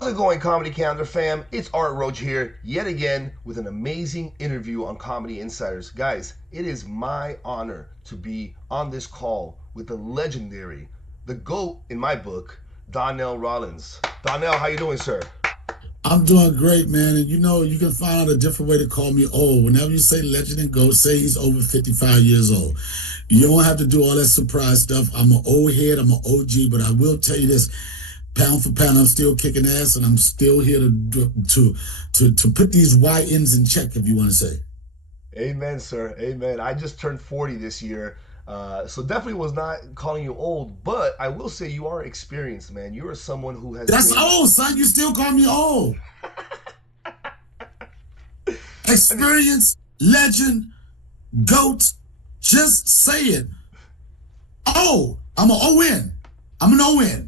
How's it going, Comedy Calendar fam? It's Art Roach here, yet again, with an amazing interview on Comedy Insiders. Guys, it is my honor to be on this call with the legendary, the GOAT in my book, Donnell Rawlings. Donnell, how you doing, sir? I'm doing great, man. And you can find out a different way to call me old. Whenever you say legend and GOAT, say he's over 55 years old. You don't have to do all that surprise stuff. I'm an old head, I'm an OG, but I will tell you this, pound for pound, I'm still kicking ass and I'm still here to put these YNs in check, if you want to say. Amen, sir. Amen. I just turned 40 this year, so definitely was not calling you old, but I will say you are experienced, man. You are someone who has That's been. old, son. You still call me old. I mean, Experience, legend, GOAT. Just say it. Oh, I'm an ON. I'm an ON.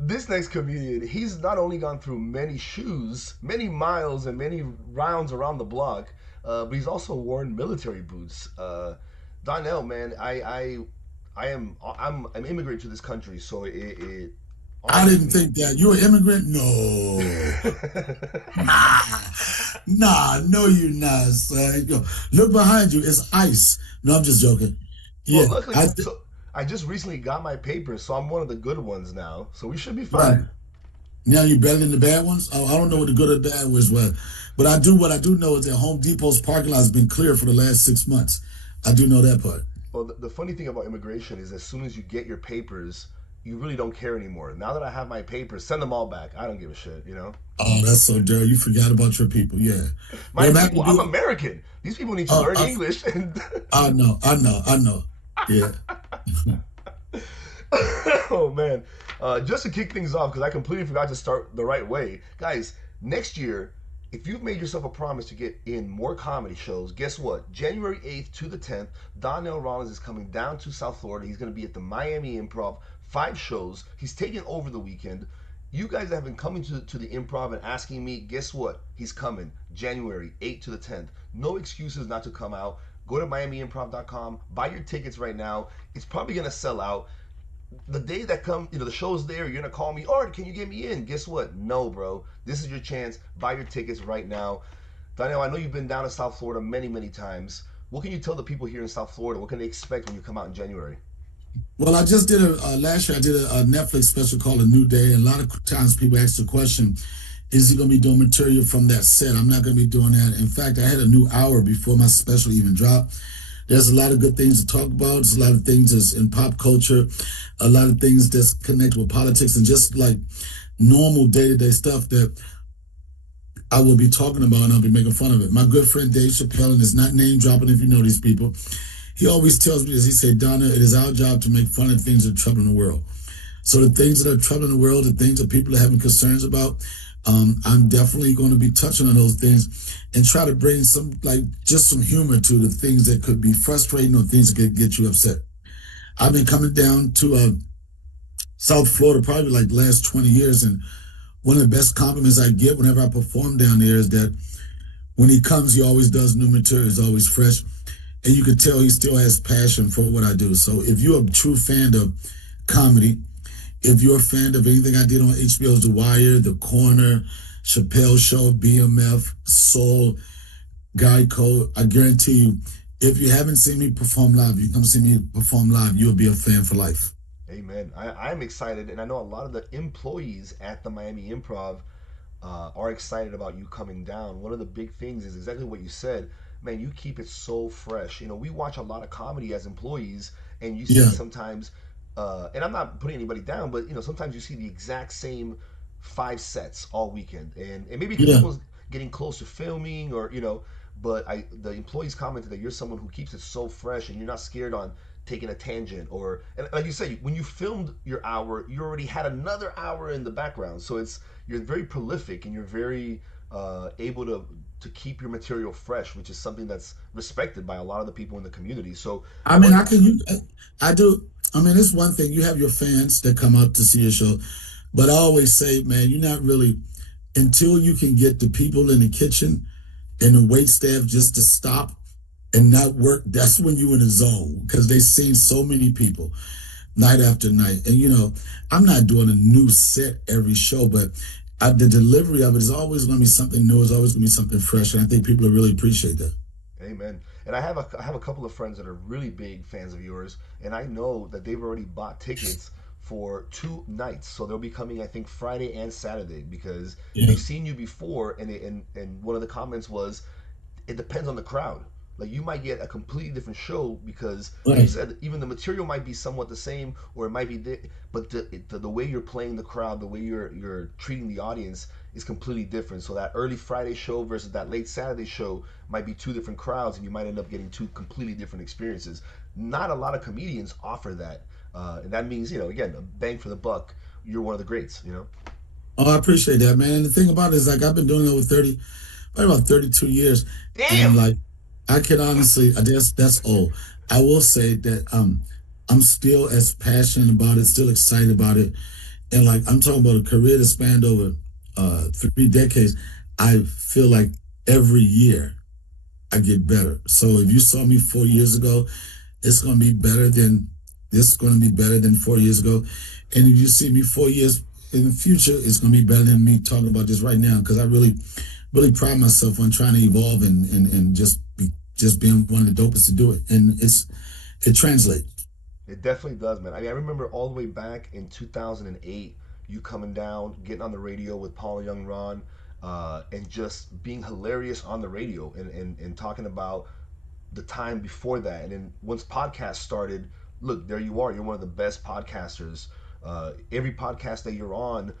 this next comedian, he's not only gone through many shoes, many miles, and many rounds around the block, but he's also worn military boots. Donnell, man, I'm immigrant to this country, so it I didn't honestly. think that. You an immigrant? No. Nah. Nah, no, you're not, son. Look behind you. It's ice. No, I'm just joking. Well, Yeah, luckily, so I just recently got my papers, so I'm one of the good ones now. So we should be right. fine. Now you better than the bad ones? Oh, I don't know what the good or bad was, but what I do know is that Home Depot's parking lot has been clear for the last 6 months. I do know that part. Well, the funny thing about immigration is as soon as you get your papers, you really don't care anymore. Now that I have my papers, send them all back. I don't give a shit, you know? Oh, that's so dirty. You forgot about your people. Yeah. What My I'm happy to people, I'm do, American. These people need to uh, learn I, English. And I know. Yeah. oh man, just to kick things off, because I completely forgot to start the right way, guys. Next year, if you've made yourself a promise to get in more comedy shows, guess what? January 8th to the 10th, Donnell Rawlings is coming down to South Florida. He's going to be at the Miami Improv. 5 shows. He's taking over the weekend. You guys have been coming to the improv and asking me, guess what? He's coming January 8th to the 10th. No excuses not to come out. Go to miamiimprov.com, buy your tickets right now. It's probably going to sell out the day that the show's there, you're gonna call me, Art, can you get me in? Guess what? No, bro. This is your chance. Buy your tickets right now. Daniel, I know you've been down to South Florida many, many times. What can you tell the people here in South Florida? What can they expect when you come out in January? Well, I just did last year. I did a Netflix special called A New Day, and a lot of times people ask the question, "Is he going to be doing material from that set?" I'm not going to be doing that. In fact, I had a new hour before my special even dropped. There's a lot of good things to talk about. There's a lot of things that's in pop culture, a lot of things that's connected with politics, and just like normal day-to-day stuff that I will be talking about, and I'll be making fun of it. My good friend Dave Chappelle, and it's not name dropping if you know these people, he always tells me this. He said, Donna, it is our job to make fun of things that are troubling the world. So the things that are troubling the world, the things that people are having concerns about, I'm definitely going to be touching on those things and try to bring just some humor to the things that could be frustrating or things that could get you upset. I've been coming down to South Florida probably like the last 20 years, and one of the best compliments I get whenever I perform down there is that when he comes, he always does new material. He's always fresh. And you can tell he still has passion for what I do. So if you're a true fan of comedy, if you're a fan of anything I did on HBO's The Wire, The Corner, Chappelle Show, BMF, Soul, Guy Code, I guarantee you, if you haven't seen me perform live, you come see me perform live, you'll be a fan for life. Amen. I'm excited, and I know a lot of the employees at the Miami Improv are excited about you coming down. One of the big things is exactly what you said. Man, you keep it so fresh. We watch a lot of comedy as employees, and you see Yeah, sometimes, and I'm not putting anybody down, but sometimes you see the exact same 5 sets all weekend, and maybe because yeah, someone's getting close to filming, or but the employees commented that you're someone who keeps it so fresh, and you're not scared on taking a tangent, or and like you said, when you filmed your hour, you already had another hour in the background, so you're very prolific, and you're very able to keep your material fresh, which is something that's respected by a lot of the people in the community. So I mean, one, I can, I do. I mean, it's one thing. You have your fans that come up to see your show, but I always say, man, you're not really, until you can get the people in the kitchen and the wait staff just to stop and not work, that's when you're in the zone because they've seen so many people. night after night. And I'm not doing a new set every show, but the delivery of it is always going to be something new. It's always going to be something fresh, and I think people will really appreciate that. Amen. And I have a couple of friends that are really big fans of yours, and I know that they've already bought tickets for 2 nights. So they'll be coming, I think, Friday and Saturday because Yeah, they've seen you before, and one of the comments was, it depends on the crowd. Like you might get a completely different show because, like you right. said, even the material might be somewhat the same, or it might be, but the way you're playing the crowd, the way you're treating the audience is completely different. So that early Friday show versus that late Saturday show might be two different crowds, and you might end up getting two completely different experiences. Not a lot of comedians offer that, and that means again, a bang for the buck. You're one of the greats. Oh, I appreciate that, man. And the thing about it is, like, I've been doing it over 30, probably about 32 years, and Damn. like, I can honestly, that's old. I will say that I'm still as passionate about it, still excited about it, and like I'm talking about a career that spanned over 3 decades. I feel like every year I get better. So if you saw me 4 years ago, it's going to be better than this. Is going to be better than 4 years ago, and if you see me 4 years in the future, it's going to be better than me talking about this right now because I really pride myself on trying to evolve and just being one of the dopest to do it, and it translates. It definitely does, man. I mean, I remember all the way back in 2008, you coming down, getting on the radio with Paul Young Ron, and just being hilarious on the radio and talking about the time before that. And then once podcasts started, look, there you are. You're one of the best podcasters. Every podcast that you're on,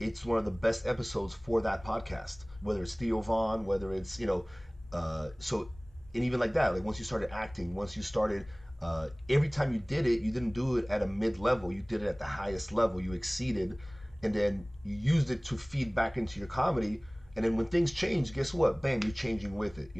it's one of the best episodes for that podcast. Whether it's Theo Vaughn, whether it's so, and even like that, like once you started acting, once you started, every time you did it, you didn't do it at a mid level. You did it at the highest level. You exceeded, and then you used it to feed back into your comedy. And then when things change, guess what? Bam, you're changing with it.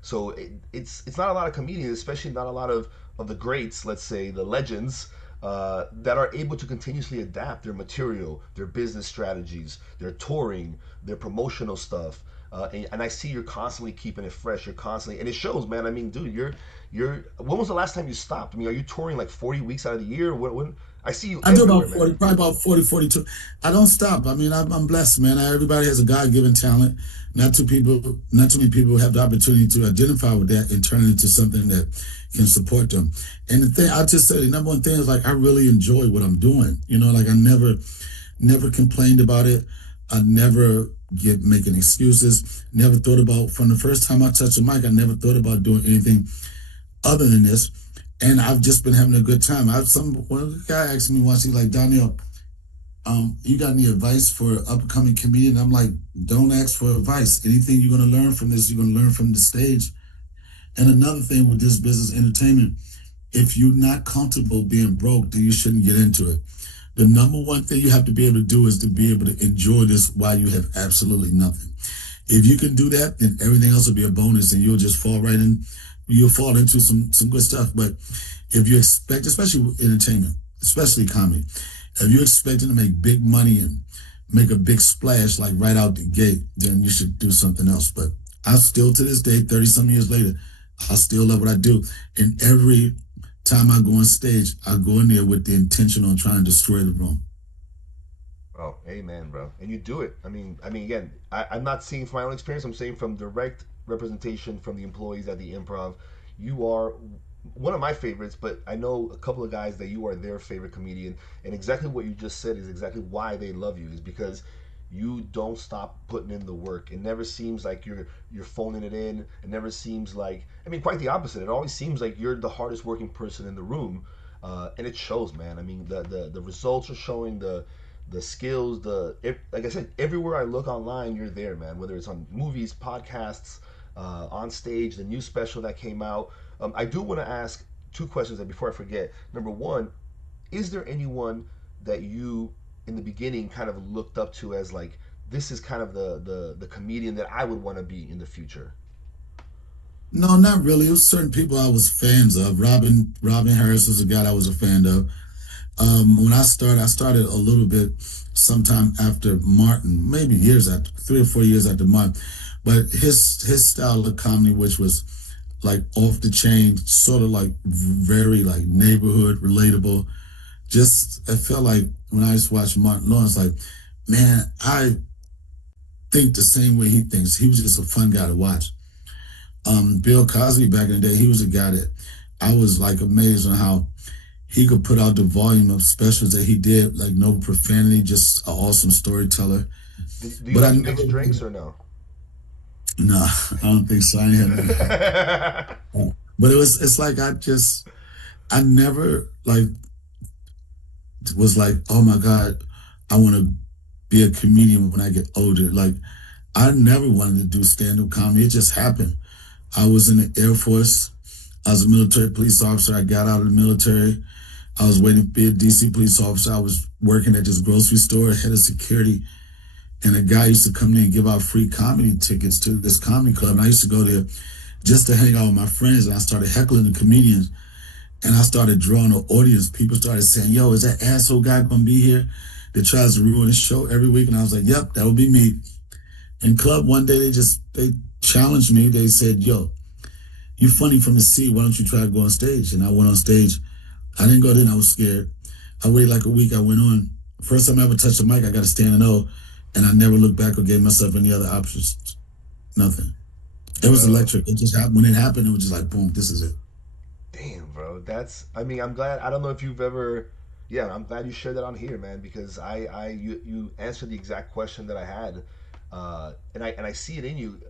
So it's not a lot of comedians, especially not a lot of the greats, let's say the legends, that are able to continuously adapt their material, their business strategies, their touring, their promotional stuff. And I see you're constantly keeping it fresh. You're constantly, and it shows, man. I mean, dude, you're. When was the last time you stopped? I mean, are you touring like 40 weeks out of the year? When I see you I do everywhere, about man. 40, probably about 40, 42. I don't stop. I mean, I'm blessed, man. Everybody has a God-given talent. Not too many people have the opportunity to identify with that and turn it into something that can support them. And the thing, I'll just say the number one thing is like, I really enjoy what I'm doing. Like I never complained about it. I never get making excuses. Never thought about, from the first time I touched the mic, I never thought about doing anything other than this. And I've just been having a good time. One guy asked me once, he's like, Donnell, you got any advice for an upcoming comedian? I'm like, don't ask for advice. Anything you're gonna learn from this, you're gonna learn from the stage. And another thing with this business entertainment, if you're not comfortable being broke, then you shouldn't get into it. The number one thing you have to be able to do is to be able to enjoy this while you have absolutely nothing. If you can do that, then everything else will be a bonus, and you'll just fall right in. You'll fall into some good stuff. But if you expect, especially with entertainment, especially comedy, if you're expecting to make big money and make a big splash like right out the gate, then you should do something else. But I still, to this day, 30 some years later, I still love what I do. And every time I go on stage, I go in there with the intention on trying to destroy the room. Oh, amen, bro. And you do it. I mean, again, I'm not seeing from my own experience. I'm saying from direct representation from the employees at the Improv. You are one of my favorites, but I know a couple of guys that you are their favorite comedian. And exactly what you just said is exactly why they love you. Is because you don't stop putting in the work. It never seems like you're phoning it in. It never seems like, I mean, quite the opposite. It always seems like you're the hardest working person in the room, and it shows, man. I mean, the results are showing, the skills, like I said, everywhere I look online, you're there, man. Whether it's on movies, podcasts, on stage, the new special that came out. I do want to ask two questions that before I forget. Number one, is there anyone that you in the beginning kind of looked up to as like, this is kind of the comedian that I would want to be in the future? No, not really. It was certain people I was fans of. Robin Harris was a guy I was a fan of. When I started a little bit sometime after Martin, maybe years after, 3 or 4 years after Martin. But his style of comedy, which was like off the chain, sort of like very like neighborhood relatable. just I felt like when I used to watch Martin Lawrence, like, man, I think the same way he thinks. He was just a fun guy to watch. Bill Cosby back in the day, he was a guy that I was like amazed on how he could put out the volume of specials that he did, like no profanity, just an awesome storyteller. Do you But I like never, mixed drinks or no? nah, I don't think so. I ain't had none. But it's like I never like was like, oh my God, I want to be a comedian when I get older. Like I never wanted to do stand-up comedy. It just happened. I was in the Air Force. I was a military police officer. I got out of the military. I was waiting to be a DC police officer. I was working at this grocery store, head of security, and a guy used to come in and give out free comedy tickets to this comedy club. And I used to go there just to hang out with my friends. And I started heckling the comedians, and I started drawing an audience. People started saying, "Yo, is that asshole guy gonna be here that tries to ruin his show every week?" And I was like, "Yep, that'll be me." In club one day, they challenged me. They said, "Yo, you funny from the sea. Why don't you try to go on stage?" And I went on stage. I didn't go in. I was scared. I waited like a week. I went on. First time I ever touched the mic, I got a standing O, and I never looked back or gave myself any other options. Nothing. It was Bro, electric. It just happened. When it happened, it was just like, boom, this is it. damn, bro. That's. I mean, I'm glad. I don't know if you've ever. Yeah, I'm glad you shared that on here, man. Because you answered the exact question that I had, and I see it in you.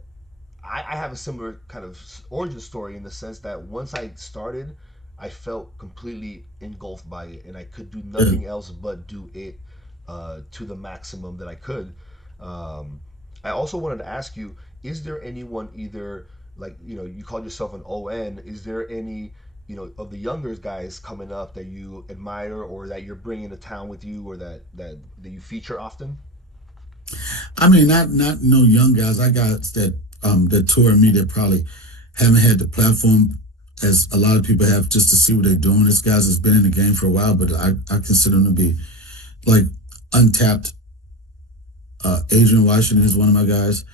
I have a similar kind of origin story in the sense that once I started, I felt completely engulfed by it, and I could do Yeah. nothing else but do it to the maximum that I could. Um, I also wanted to ask you: is there anyone either like you called yourself an ON? Is there any of the younger guys coming up that you admire or that you're bringing to town with you or that you feature often? I mean, not no young guys. I got that tour me that probably haven't had the platform as a lot of people have just to see what they're doing. This guys has been in the game for a while, but I consider them to be like untapped. Adrian Washington is one of my guys.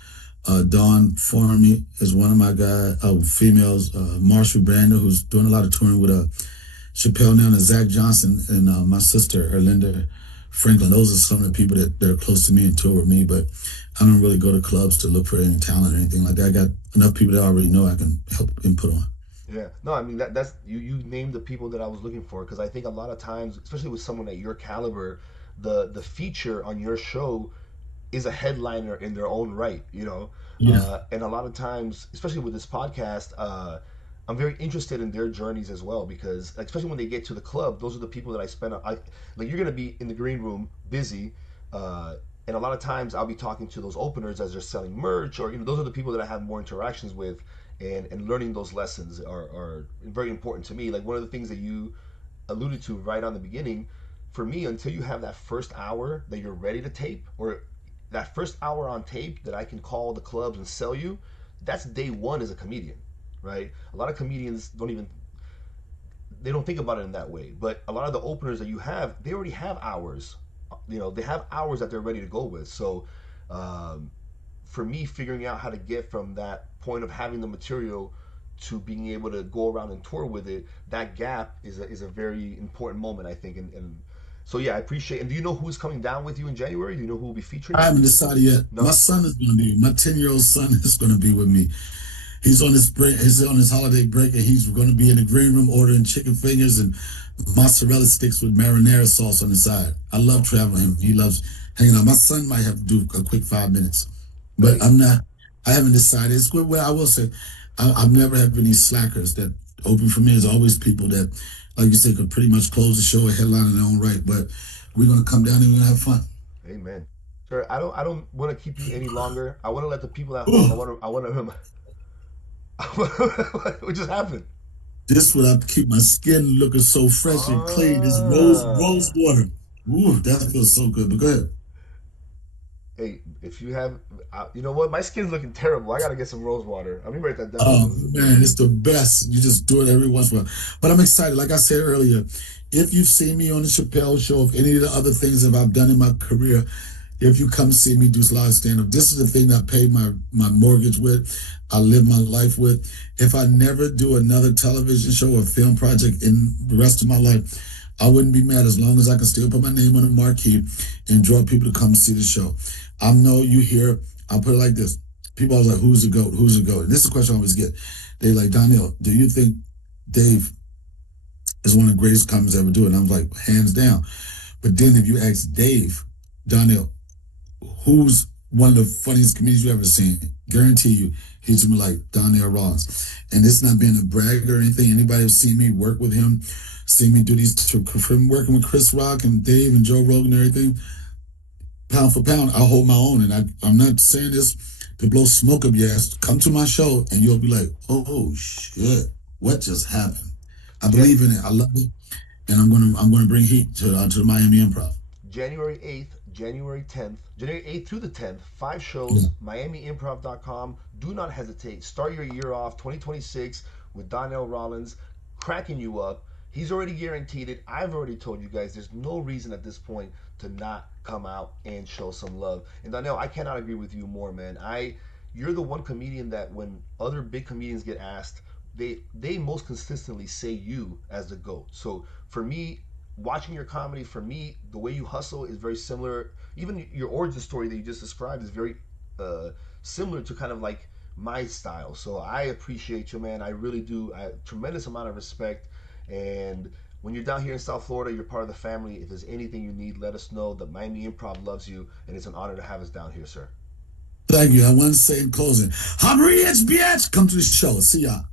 Dawn Formy is one of my guys. Females. Marshall Brander, who's doing a lot of touring with Chappelle now, and Zach Johnson, and my sister Erlinda Franklin. Those are some of the people that are close to me and tour with me. But I don't really go to clubs to look for any talent or anything like that. I got enough people that I already know I can help input on. Yeah, no, I mean that's you named the people that I was looking for because I think a lot of times, especially with someone at your caliber, the feature on your show is a headliner in their own right, Yeah, and a lot of times, especially with this podcast, I'm very interested in their journeys as well because, like, especially when they get to the club, those are the people that I spend. Like you're gonna be in the green room busy, and a lot of times I'll be talking to those openers as they're selling merch, or those are the people that I have more interactions with, and learning those lessons are very important to me. Like one of the things that you alluded to right on the beginning, for me, until you have that first hour that you're ready to tape, or that first hour on tape that I can call the clubs and sell you, that's day one as a comedian, right? A lot of comedians they don't think about it in that way. But a lot of the openers that you have, they already have hours. They have hours that they're ready to go with. So um, for me, figuring out how to get from that point of having the material to being able to go around and tour with it, that gap is a very important moment, I think. And so yeah, I appreciate. And do you know who's coming down with you in January? Do you know who will be featuring I you? haven't decided yet. My No. son is going to be my 10-year-old son is going to be with me. He's on his break. He's on his holiday break, and he's going to be in the green room ordering chicken fingers and mozzarella sticks with marinara sauce on the side. I love Oh, traveling him. He loves hanging out. My son might have to do a quick 5 minutes, but hey, I'm not. I haven't decided. It's good. Well, I will say, I've never had any slackers that open for me. There's always people that, like you said, could pretty much close the show or headline in their own right. But we're going to come down and we're going to have fun. amen. Sir, I don't want to keep you any longer. I want to let the people at home. I Ooh, want to. I want to. What just happened? this would have to keep my skin looking so fresh and clean. This rose Ah. water. Ooh, that feels so good. But go ahead. Hey, if you have, you know what? My skin's looking terrible. I gotta get some rose water. Let me write that down. Oh man, it's the best. You just do it every once in a while. But I'm excited. Like I said earlier, if you've seen me on the Chappelle show, if any of the other things that I've done in my career, if you come see me do live stand up, this is the thing that I pay my mortgage with. I live my life with. If I never do another television show or film project in the rest of my life, I wouldn't be mad as long as I can still put my name on the marquee and draw people to come see the show. I know you hear, I'll put it like this. People always like, who's the GOAT? Who's the GOAT? And this is a question I always get. They like, Donnell, do you think Dave is one of the greatest comedians ever do it? And I'm like, hands down. But then if you ask Dave, Donnell, who's one of the funniest comedians you ever seen? Guarantee you, he's gonna be like Donnell Rawlings. And this not being a brag or anything. Anybody who's seen me work with him, seen me do these from working with Chris Rock and Dave and Joe Rogan and everything, pound for pound, I hold my own. And I'm not saying this to blow smoke up your ass. Come to my show and you'll be like, oh shit, what just happened? I Jan- believe in it. I love it, and I'm gonna bring heat to the Miami Improv. January 8th, January 10th, January 8th through the 10th, five Yeah. shows, MiamiImprov.com. Do not hesitate. Start your year off 2026 with Donnell Rawlings cracking you up. He's already guaranteed it. I've already told you guys there's no reason at this point to not come out and show some love. And Donnell, I cannot agree with you more, man. You're the one comedian that when other big comedians get asked, they most consistently say you as the GOAT. So for me, watching your comedy, for me, the way you hustle is very similar. Even your origin story that you just described is very uh, similar to kind of like my style. So I appreciate you, man. I really do. I have tremendous amount of respect. And when you're down here in South Florida, you're part of the family. If there's anything you need, let us know. The Miami Improv loves you, and it's an honor to have us down here, sir. Thank you. I want to say in closing, I'm rich, bitch. Come to the show. See y'all.